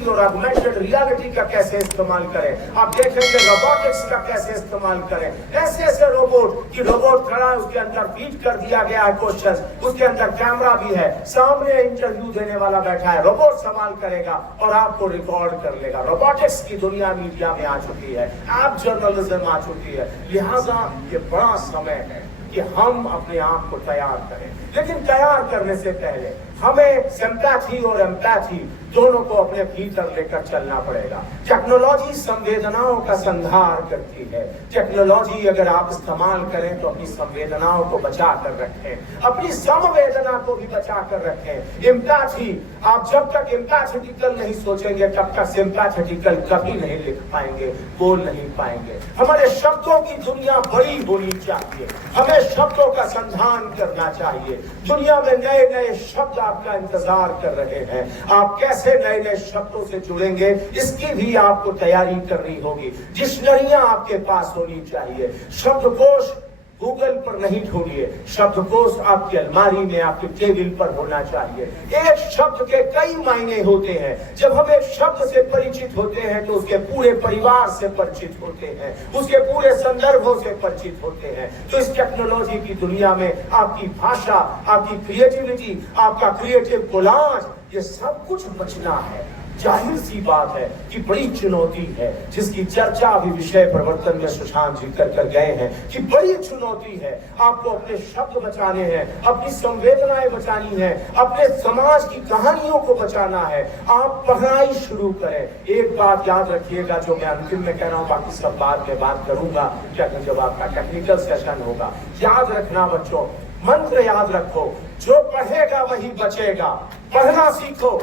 Virtuality और augmented reality का कैसे इस्तेमाल करें। आप देखेंगे रोबोटिक्स का कैसे इस्तेमाल करें। ऐसे ऐसे रोबोट कि रोबोट खड़ा है, उसके अंदर फीड कर दिया गया है क्वेश्चन, उसके अंदर कैमरा भी है, सामने इंटरव्यू देने वाला बैठा है, रोबोट सवाल करेगा और आपको रिकॉर्ड कर लेगा। रोबोटिक्स की दुनिया मीडिया में आ चुकी है, ऐप जर्नलिज्म आ चुकी है। लिहाजा ये बड़ा समय है कि हम अपने आप को तैयार करें, लेकिन तैयार करने से पहले हमें सिंपैथी और एम्पैथी दोनों को अपने भीतर लेकर चलना पड़ेगा। टेक्नोलॉजी संवेदनाओं का संहार करती है। टेक्नोलॉजी अगर आप इस्तेमाल करें तो अपनी संवेदनाओं को बचा कर रखें, अपनी संवेदना को भी बचा कर रखें। एम्पैथी, आप जब तक एम्पैथेटिकल नहीं सोचेंगे तब तक सिंपैथेटिकल कभी नहीं लिख पाएंगे, बोल नहीं पाएंगे। हमारे शब्दों की दुनिया बड़ी होनी चाहिए, हमें शब्दों का संधान करना चाहिए। दुनिया में नए नए शब्द आपका इंतजार कर रहे हैं। आप कैसे नए नए शब्दों से जुड़ेंगे इसकी भी आपको तैयारी करनी होगी। डिक्शनरियां आपके पास होनी चाहिए। शब्दकोश गूगल पर नहीं ढूंढिए, शब्दकोश आपकी अलमारी में, आपके टेबल पर होना चाहिए। एक शब्द के कई मायने होते हैं। जब हम एक शब्द से परिचित होते हैं तो उसके पूरे परिवार से परिचित होते हैं, उसके पूरे संदर्भों से परिचित होते हैं। तो इस टेक्नोलॉजी की दुनिया में आपकी भाषा, आपकी क्रिएटिविटी, आपका क्रिएटिव कोलाज, ये सब कुछ बचना है। जाहिर सी बात है कि बड़ी चुनौती है, जिसकी चर्चा अभी विषय प्रवर्तन में सुशांत जी कर गए हैं कि बड़ी चुनौती है। आपको अपने शब्द बचाने हैं, अपनी संवेदनाएं बचानी है, अपने समाज की कहानियों को बचाना है। आप पढ़ाई शुरू करें। एक बात याद रखिएगा जो मैं अंतिम में कह रहा हूं, बाकी सब बाद में बात करूंगा जब आपका टेक्निकल सेशन होगा। याद रखना बच्चों, मंत्र याद रखो, जो पढ़ेगा वही बचेगा। पढ़ना सीखो,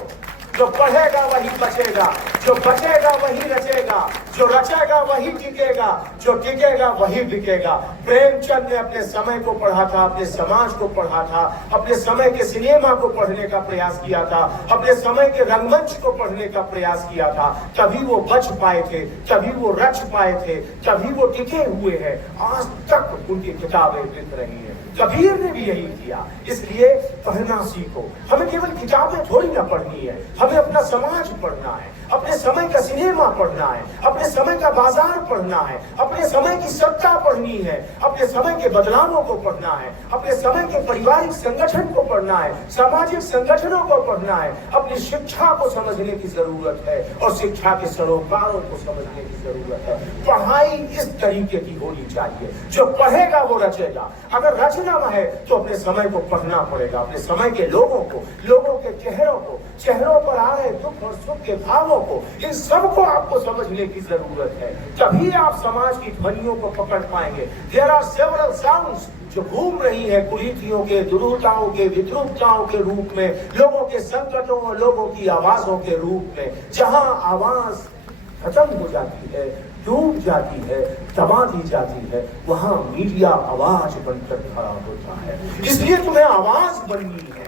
जो पढ़ेगा वही बचेगा, जो बचेगा वही रचेगा, जो रचेगा वही टिकेगा, जो टिकेगा वही बिकेगा। प्रेमचंद ने अपने समय को पढ़ा था, अपने समाज को पढ़ा था, अपने समय के सिनेमा को पढ़ने का प्रयास किया था, अपने समय के रंगमंच को पढ़ने का प्रयास किया था। तभी वो बच पाए थे, तभी वो रच पाए थे, तभी वो टिके हुए हैं। आज तक उनकी किताबें बिक रही हैं। कबीर ने भी यही किया। इसलिए पढ़ना सीखो। हमें केवल किताबें थोड़ी ना पढ़नी है, हमें अपना समाज पढ़ना है, अपने समय का सिनेमा पढ़ना है, अपने समय का बाजार पढ़ना है, अपने समय की सत्ता पढ़नी है, अपने समय के बदलावों को पढ़ना है, अपने समय के पारिवारिक संगठन को पढ़ना है, सामाजिक संगठनों को पढ़ना है। अपनी शिक्षा को समझने की जरूरत है और शिक्षा के सरोकारों को समझने की जरूरत है। पढ़ाई इस तरीके की होनी चाहिए, जो पढ़ेगा वो रचेगा। अगर रचना है तो अपने समय को पढ़ना पड़ेगा, अपने समय के लोगों को, लोगों के चेहरों पर आ रहे दुख और सुख के भावों को, इन सब को आपको समझने की जरूरत है। तभी आप समाज की ध्वनियों को पकड़ पाएंगे। देयर आर सेवरल साउंड्स जो घूम रही है कुरीतियों के, दुरूहताओं के, विद्रूपताओं के रूप में, लोगों के संकटों और लोगों की आवाजों के रूप में। जहां आवाज खत्म हो जाती है, डूब जाती है, दबा दी जाती है, वहां मीडिया आवाज बनकर खड़ा होता है। इसलिए तुम्हें आवाज बननी है,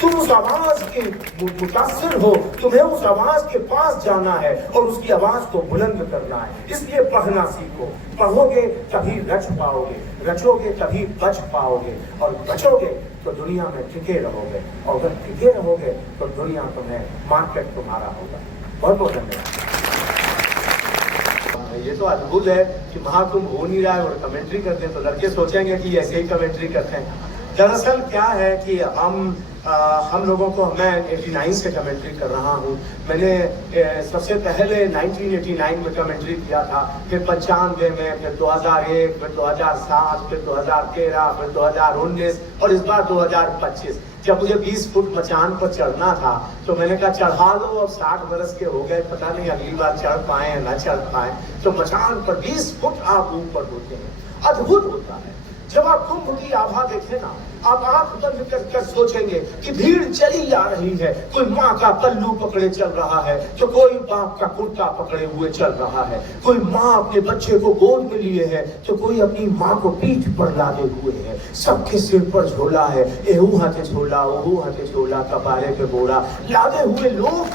तुम उस आवाज के मुतासिर हो, तुम्हें उस आवाज के पास जाना है और उसकी आवाज को बुलंद करना है। इसलिए पढ़ना सीखो। पढ़ोगे तभी रच पाओगे, रचोगे तभी बच पाओगे, और बचोगे तो दुनिया में टिके रहोगे, और अगर टिके रहोगे तो दुनिया तुम्हें, मार्केट तुम्हारा होगा। बहुत बहुत धन्यवाद। ये तो अद्भुत है कि महाकुंभ हो नहीं रहा है और कमेंट्री करते हैं, तो लड़के सोचेंगे कि ऐसे ही कमेंट्री करते हैं। दरअसल क्या है कि हम लोगों को, मैं 89 से कमेंट्री कर रहा हूँ। मैंने सबसे पहले 1989 में कमेंट्री किया था, फिर 95 में, फिर 2001, फिर 2007, फिर 2013, फिर 2019 और इस बार 2025। जब मुझे 20 फुट मचान पर चढ़ना था तो मैंने कहा चढ़ा लो, अब 60 बरस के हो गए, पता नहीं अगली बार चढ़ पाए या ना चढ़ पाए। तो मचान पर 20 फुट आप ऊपर होते हैं, अद्भुत होता है। जब आप कुंभ की आभा देखें ना, आप आंख बंद कर सोचेंगे कि भीड़ चली आ रही है। कोई माँ का पल्लू पकड़े चल रहा है, तो कोई बाप का कुर्ता पकड़े हुए चल रहा है, कोई माँ अपने बच्चे को गोद में लिए है, तो कोई अपनी माँ को पीठ पर लादे हुए है। सबके सिर पर झोला है, एहू हाथे झोला, ओहू हाथे झोला, कपारे पे बोरा लादे हुए लोग